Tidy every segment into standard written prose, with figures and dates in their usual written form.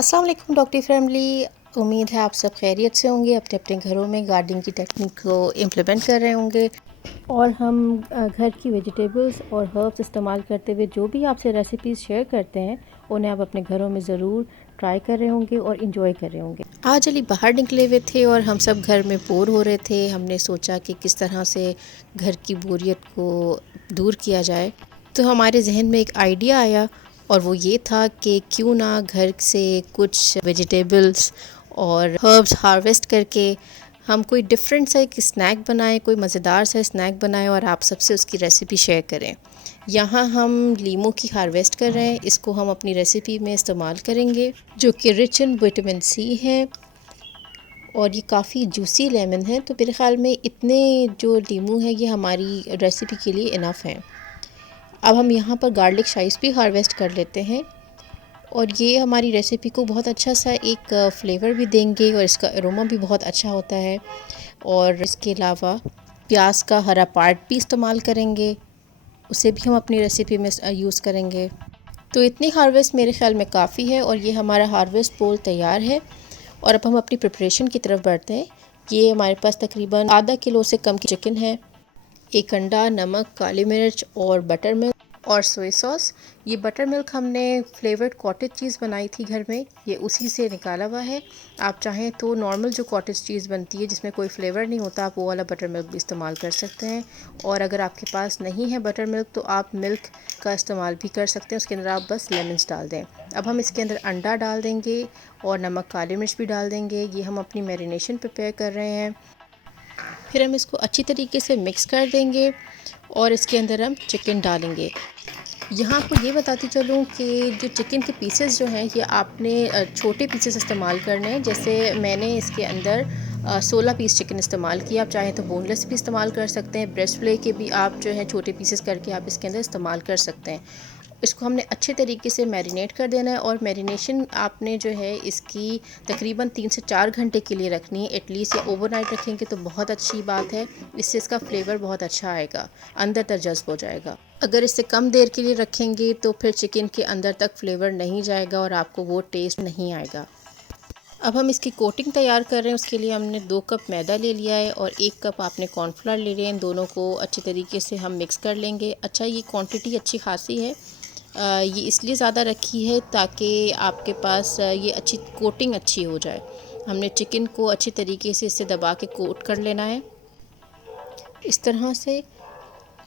अस्सलाम वालेकुम doctor family. उम्मीद है आप सब खैरियत से होंगे, अपने अपने घरों में गार्डनिंग की टेक्निक को इम्प्लीमेंट कर रहे होंगे और हम घर की वेजिटेबल्स और हर्ब्स इस्तेमाल करते हुए जो भी आपसे रेसिपीज़ शेयर करते हैं उन्हें आप अपने घरों में ज़रूर ट्राई कर रहे होंगे और इन्जॉय कर रहे होंगे। आज अली बाहर निकले हुए थे और हम सब घर में बोर हो रहे थे। हमने सोचा कि किस तरह से घर की बोरियत को दूर किया जाए, तो हमारे जहन में एक आइडिया आया और वो ये था कि क्यों ना घर से कुछ वेजिटेबल्स और हर्ब्स हार्वेस्ट करके हम कोई डिफरेंट सा एक स्नैक बनाएं, कोई मज़ेदार सा स्नैक बनाएं और आप सबसे उसकी रेसिपी शेयर करें। यहाँ हम लीमू की हार्वेस्ट कर रहे हैं, इसको हम अपनी रेसिपी में इस्तेमाल करेंगे, जो कि रिच इन विटामिन सी है और ये काफ़ी जूसी लेमन है। तो मेरे ख़्याल में इतने जो लीमू है ये हमारी रेसिपी के लिए इनफ है। अब हम यहाँ पर गार्लिक शाइस भी हार्वेस्ट कर लेते हैं और ये हमारी रेसिपी को बहुत अच्छा सा एक फ्लेवर भी देंगे और इसका अरोमा भी बहुत अच्छा होता है। और इसके अलावा प्याज का हरा पार्ट भी इस्तेमाल करेंगे, उसे भी हम अपनी रेसिपी में यूज़ करेंगे। तो इतनी हार्वेस्ट मेरे ख़्याल में काफ़ी है और ये हमारा हार्वेस्ट बोल तैयार है। और अब हम अपनी प्रिपरेशन की तरफ बढ़ते हैं। ये हमारे पास तकरीबन आधा किलो से कम की चिकन है, एक अंडा, नमक, काली मिर्च और बटर मिल्क और सोया सॉस। ये बटर मिल्क हमने फ्लेवर्ड कॉटेज चीज़ बनाई थी घर में, ये उसी से निकाला हुआ है। आप चाहें तो नॉर्मल जो कॉटेज चीज़ बनती है जिसमें कोई फ्लेवर नहीं होता, आप वो वाला बटर मिल्क भी इस्तेमाल कर सकते हैं। और अगर आपके पास नहीं है बटर मिल्क तो आप मिल्क का इस्तेमाल भी कर सकते हैं, उसके अंदर आप बस लेमन्स डाल दें। अब हम इसके अंदर अंडा डाल देंगे और नमक, काली मिर्च भी डाल देंगे। ये हम अपनी मैरिनेशन प्रिपेयर कर रहे हैं। फिर हम इसको अच्छी तरीके से मिक्स कर देंगे और इसके अंदर हम चिकन डालेंगे। यहाँ आपको ये बताती चलूँ कि जो चिकन के पीसेस जो हैं ये आपने छोटे पीसेस इस्तेमाल करने हैं। जैसे मैंने इसके अंदर 16 पीस चिकन इस्तेमाल किया। आप चाहें तो बोनलेस भी इस्तेमाल कर सकते हैं, ब्रेस्ट फ्ले के भी आप जो है छोटे पीसेस करके आप इसके अंदर इस्तेमाल कर सकते हैं। इसको हमने अच्छे तरीके से मैरिनेट कर देना है और मैरिनेशन आपने जो है इसकी तकरीबन 3 से 4 घंटे के लिए रखनी है एटलीस्ट, या ओवरनाइट रखेंगे तो बहुत अच्छी बात है, इससे इसका फ्लेवर बहुत अच्छा आएगा, अंदर तक जज्ब हो जाएगा। अगर इससे कम देर के लिए रखेंगे तो फिर चिकन के अंदर तक फ्लेवर नहीं जाएगा और आपको वो टेस्ट नहीं आएगा। अब हम इसकी कोटिंग तैयार कर रहे हैं। उसके लिए हमने 2 कप मैदा ले लिया है और 1 कप आपने कॉर्नफ्लावर ले लिया है। इन दोनों को अच्छी तरीके से हम मिक्स कर लेंगे। अच्छा, ये क्वांटिटी अच्छी खासी है। ये इसलिए ज़्यादा रखी है ताकि आपके पास ये अच्छी कोटिंग अच्छी हो जाए। हमने चिकन को अच्छी तरीके से इससे दबा के कोट कर लेना है इस तरह से।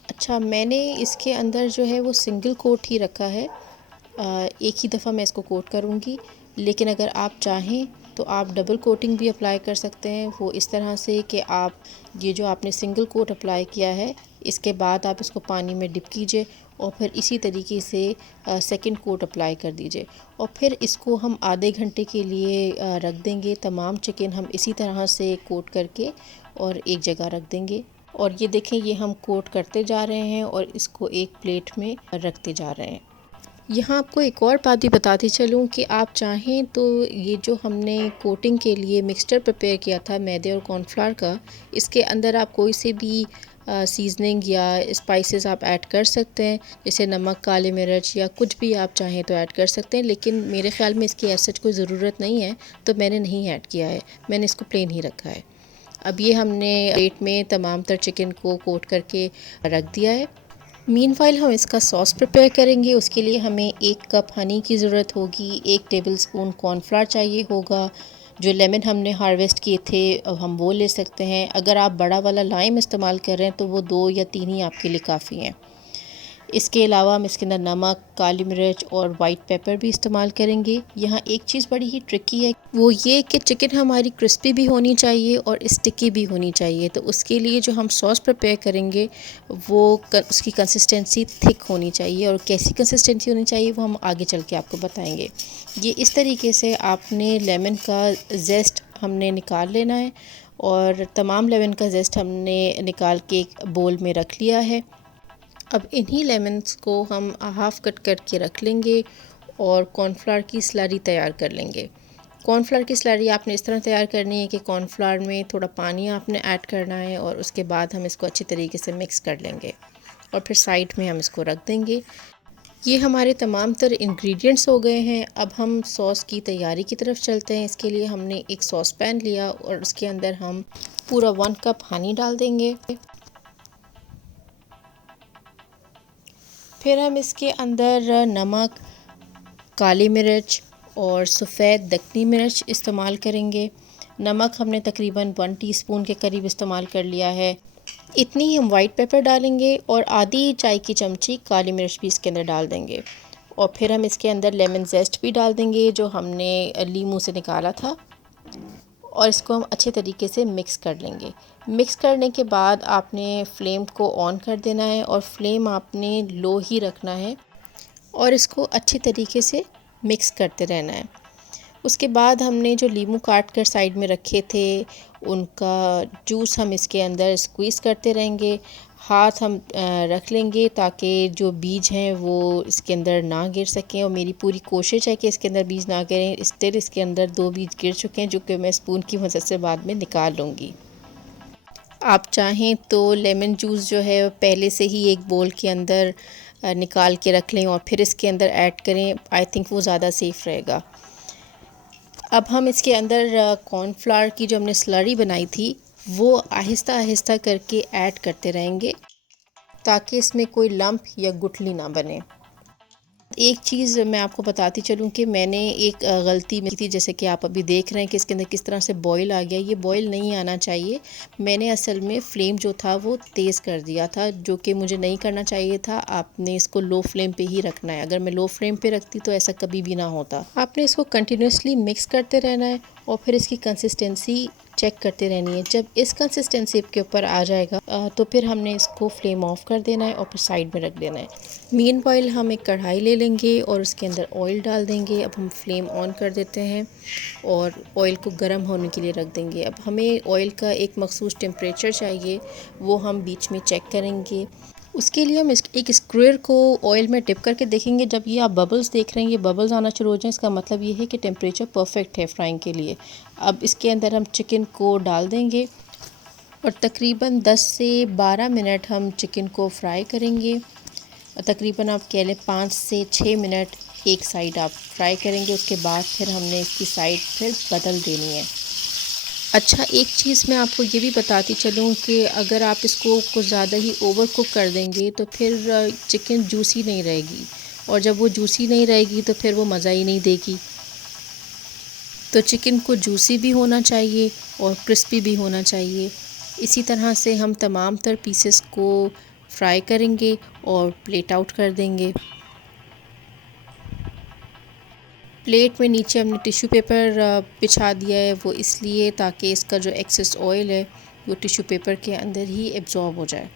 अच्छा, मैंने इसके अंदर जो है वो सिंगल कोट ही रखा है, एक ही दफ़ा मैं इसको कोट करूँगी। लेकिन अगर आप चाहें तो आप डबल कोटिंग भी अप्लाई कर सकते हैं, वो इस तरह से कि आप ये जो आपने सिंगल कोट अप्लाई किया है इसके बाद आप इसको पानी में डिप कीजिए और फिर इसी तरीके से सेकंड कोट अप्लाई कर दीजिए और फिर इसको हम आधे घंटे के लिए रख देंगे। तमाम चिकन हम इसी तरह से कोट करके और एक जगह रख देंगे। और ये देखें, ये हम कोट करते जा रहे हैं और इसको एक प्लेट में रखते जा रहे हैं। यहाँ आपको एक और बात भी बताती चलूँ कि आप चाहें तो ये जो हमने कोटिंग के लिए मिक्सचर प्रिपेयर किया था मैदे और कॉर्नफ्लावर का, इसके अंदर आप कोई से भी सीजनिंग या स्पाइसेस आप ऐड कर सकते हैं, जैसे नमक, काली मिर्च या कुछ भी आप चाहें तो ऐड कर सकते हैं। लेकिन मेरे ख़्याल में इसकी ऐसा कोई ज़रूरत नहीं है तो मैंने नहीं ऐड किया है, मैंने इसको प्लेन ही रखा है। अब ये हमने प्लेट में तमाम तर चिकन को कोट करके रख दिया है। मीनवाइल हम इसका सॉस प्रिपेयर करेंगे। उसके लिए हमें 1 कप हनी की ज़रूरत होगी, 1 टेबलस्पून कॉर्नफ्लावर चाहिए होगा। जो लेमन हमने हार्वेस्ट किए थे अब हम वो ले सकते हैं। अगर आप बड़ा वाला लाइम इस्तेमाल कर रहे हैं तो वो 2 या 3 ही आपके लिए काफ़ी हैं। इसके अलावा हम इसके अंदर नमक, काली मिर्च और वाइट पेपर भी इस्तेमाल करेंगे। यहाँ एक चीज़ बड़ी ही ट्रिकी है, वो ये कि चिकन हमारी क्रिस्पी भी होनी चाहिए और स्टिकी भी होनी चाहिए। तो उसके लिए जो हम सॉस प्रिपेयर करेंगे वो उसकी कंसिस्टेंसी थिक होनी चाहिए और कैसी कंसिस्टेंसी होनी चाहिए वो हम आगे चल के आपको बताएंगे। ये इस तरीके से आपने लेमन का जेस्ट हमने निकाल लेना है और तमाम लेमन का जेस्ट हमने निकाल के एक बोल में रख लिया है। अब इन्हीं लेमन्स को हम हाफ़ कट करके रख लेंगे और कॉर्नफ्लावर की स्लरी तैयार कर लेंगे। कॉर्नफ्लावर की स्लरी आपने इस तरह तैयार करनी है कि कॉर्नफ्लावर में थोड़ा पानी आपने ऐड करना है और उसके बाद हम इसको अच्छी तरीके से मिक्स कर लेंगे और फिर साइड में हम इसको रख देंगे। ये हमारे तमाम तर इंग्रेडिएंट्स हो गए हैं। अब हम सॉस की तैयारी की तरफ चलते हैं। इसके लिए हमने एक सॉस पैन लिया और उसके अंदर हम पूरा 1 कप पानी डाल देंगे। फिर हम इसके अंदर नमक, काली मिर्च और सफ़ेद दक्कनी मिर्च इस्तेमाल करेंगे। नमक हमने तकरीबन 1 टीस्पून के करीब इस्तेमाल कर लिया है। इतनी ही हम वाइट पेपर डालेंगे और आधी चाय की चमची काली मिर्च भी इसके अंदर डाल देंगे। और फिर हम इसके अंदर लेमन जेस्ट भी डाल देंगे जो हमने लीमू से निकाला था, और इसको हम अच्छे तरीके से मिक्स कर लेंगे। मिक्स करने के बाद आपने फ्लेम को ऑन कर देना है और फ्लेम आपने लो ही रखना है और इसको अच्छे तरीके से मिक्स करते रहना है। उसके बाद हमने जो लीमू काट कर साइड में रखे थे उनका जूस हम इसके अंदर स्क्वीज़ करते रहेंगे। हाथ हम रख लेंगे ताकि जो बीज हैं वो इसके अंदर ना गिर सकें, और मेरी पूरी कोशिश है कि इसके अंदर बीज ना गिरें। स्टिल इसके अंदर 2 बीज गिर चुके हैं जो कि मैं स्पून की मदद से बाद में निकाल लूँगी। आप चाहें तो लेमन जूस जो है पहले से ही एक बोल के अंदर निकाल के रख लें और फिर इसके अंदर ऐड करें। आई थिंक वो ज़्यादा सेफ़ रहेगा। अब हम इसके अंदर कॉर्नफ्लावर की जो हमने स्लरी बनाई थी वो आहिस्ता आहिस्ता करके ऐड करते रहेंगे ताकि इसमें कोई लंप या गुठली ना बने। एक चीज़ मैं आपको बताती चलूँ कि मैंने एक गलती की थी, जैसे कि आप अभी देख रहे हैं कि इसके अंदर किस तरह से बॉयल आ गया। ये बॉयल नहीं आना चाहिए। मैंने असल में फ्लेम जो था वो तेज़ कर दिया था, जो कि मुझे नहीं करना चाहिए था। आपने इसको लो फ्लेम पे ही रखना है। अगर मैं लो फ्लेम पे रखती तो ऐसा कभी भी ना होता। आपने इसको कंटिन्यूसली मिक्स करते रहना है और फिर इसकी कंसिस्टेंसी चेक करते रहनी है। जब इस कंसिस्टेंसी के ऊपर आ जाएगा तो फिर हमने इसको फ्लेम ऑफ कर देना है और फिर साइड में रख देना है। मीनवाइल हम एक कढ़ाई ले लेंगे और उसके अंदर ऑयल डाल देंगे। अब हम फ्लेम ऑन कर देते हैं और ऑयल को गर्म होने के लिए रख देंगे। अब हमें ऑयल का एक मखसूस टेम्परेचर चाहिए, वो हम बीच में चेक करेंगे। उसके लिए हम एक स्क्वायर को ऑयल में डिप करके देखेंगे। जब ये आप बबल्स देख रहे हैं, ये बबल्स आना शुरू हो जाए, इसका मतलब ये है कि टेम्परेचर परफेक्ट है फ्राइंग के लिए। अब इसके अंदर हम चिकन को डाल देंगे और तकरीबन 10 से 12 मिनट हम चिकन को फ्राई करेंगे। तकरीबन आप कह लें 5 से 6 मिनट एक साइड आप फ्राई करेंगे। उसके बाद फिर हमने इसकी साइड फिर बदल देनी है। अच्छा, एक चीज़ मैं आपको ये भी बताती चलूँ कि अगर आप इसको कुछ ज़्यादा ही ओवर कुक कर देंगे तो फिर चिकन जूसी नहीं रहेगी, और जब वो जूसी नहीं रहेगी तो फिर वो मज़ा ही नहीं देगी। तो चिकन को जूसी भी होना चाहिए और क्रिस्पी भी होना चाहिए। इसी तरह से हम तमाम तर पीसेस को फ्राई करेंगे और प्लेट आउट कर देंगे। प्लेट में नीचे हमने टिश्यू पेपर बिछा दिया है, वो इसलिए ताकि इसका जो एक्सेस ऑयल है वो टिश्यू पेपर के अंदर ही एब्जॉर्ब हो जाए।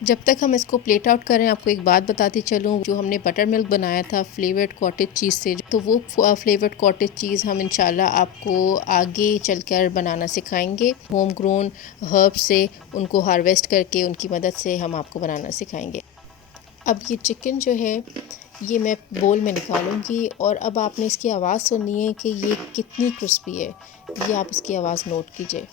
जब तक हम इसको प्लेट आउट करें, आपको एक बात बताती चलूँ, जो हमने बटर मिल्क बनाया था फ्लेवर्ड कॉटेज चीज़ से, तो वो फ्लेवर्ड कॉटेज चीज़ हम इंशाल्लाह आपको आगे चलकर बनाना सिखाएंगे। होम ग्रोन हर्ब से उनको हार्वेस्ट करके उनकी मदद से हम आपको बनाना सिखाएंगे। अब ये चिकन जो है ये मैं बोल में निकालूंगी और अब आपने इसकी आवाज़ सुननी है कि ये कितनी क्रिस्पी है। ये आप इसकी आवाज़ नोट कीजिए।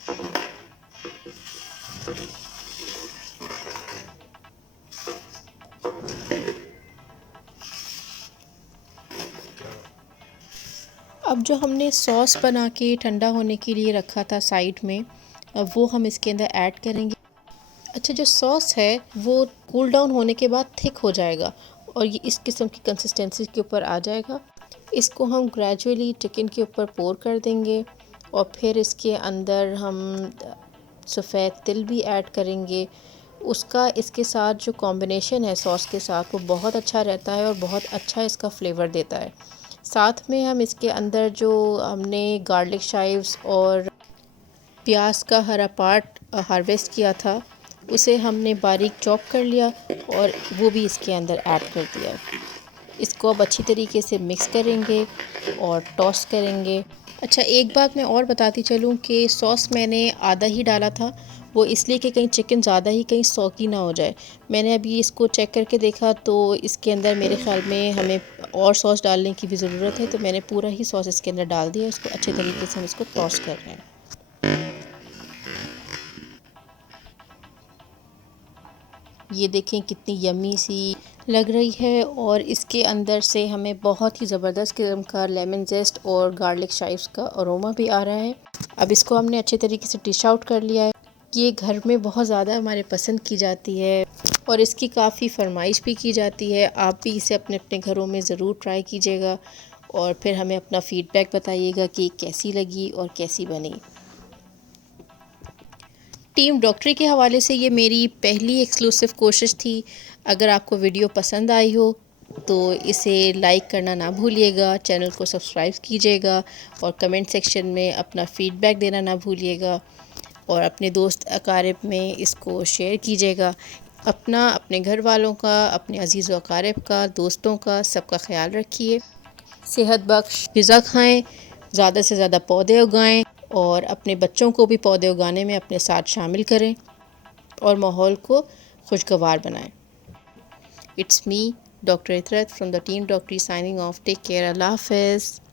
अब जो हमने सॉस बना के ठंडा होने के लिए रखा था साइड में, अब वो हम इसके अंदर ऐड करेंगे। अच्छा, जो सॉस है वो कूल डाउन होने के बाद थिक हो जाएगा और ये इस किस्म की कंसिस्टेंसी के ऊपर आ जाएगा। इसको हम ग्रेजुअली चिकन के ऊपर पोर कर देंगे और फिर इसके अंदर हम सफ़ेद तिल भी ऐड करेंगे। उसका इसके साथ जो कॉम्बिनेशन है सॉस के साथ वो बहुत अच्छा रहता है और बहुत अच्छा इसका फ्लेवर देता है। साथ में हम इसके अंदर जो हमने गार्लिक शाइव्स और प्याज का हरा पार्ट हार्वेस्ट किया था उसे हमने बारीक चॉप कर लिया और वो भी इसके अंदर ऐड कर दिया। इसको अब अच्छी तरीके से मिक्स करेंगे और टॉस करेंगे। अच्छा, एक बात मैं और बताती चलूँ कि सॉस मैंने आधा ही डाला था, वो इसलिए कि कहीं चिकन ज़्यादा ही कहीं सौगी ना हो जाए। मैंने अभी इसको चेक करके देखा तो इसके अंदर मेरे ख़्याल में हमें और सॉस डालने की भी ज़रूरत है, तो मैंने पूरा ही सॉस इसके अंदर डाल दिया। इसको अच्छे तरीके से हम इसको टॉस कर रहे हैं। ये देखें कितनी यम्मी सी लग रही है और इसके अंदर से हमें बहुत ही ज़बरदस्त किस्म का लेमन जेस्ट और गार्लिक शाइव्स का अरोमा भी आ रहा है। अब इसको हमने अच्छे तरीके से डिश आउट कर लिया है। ये घर में बहुत ज़्यादा हमारे पसंद की जाती है और इसकी काफ़ी फरमाइश भी की जाती है। आप भी इसे अपने अपने घरों में ज़रूर ट्राई कीजिएगा और फिर हमें अपना फ़ीडबैक बताइएगा कि कैसी लगी और कैसी बनी। टीम डॉक्टरी के हवाले से ये मेरी पहली एक्सक्लूसिव कोशिश थी। अगर आपको वीडियो पसंद आई हो तो इसे लाइक करना ना भूलिएगा, चैनल को सब्सक्राइब कीजिएगा और कमेंट सेक्शन में अपना फ़ीडबैक देना ना भूलिएगा और अपने दोस्त अकारिब में इसको शेयर कीजिएगा। अपना, अपने घर वालों का, अपने अज़ीज़ व अकारिब का, दोस्तों का, सबका ख़्याल रखिए। सेहत बख्श ग़िज़ा खाएँ, ज़्यादा से ज़्यादा पौधे उगाएँ और अपने बच्चों को भी पौधे उगाने में अपने साथ शामिल करें और माहौल को खुशगवार बनाएं। It's me doctor Itrat from the team डॉक्टरी साइनिंग ऑफ। Take care. अल्लाह हाफ़िज़।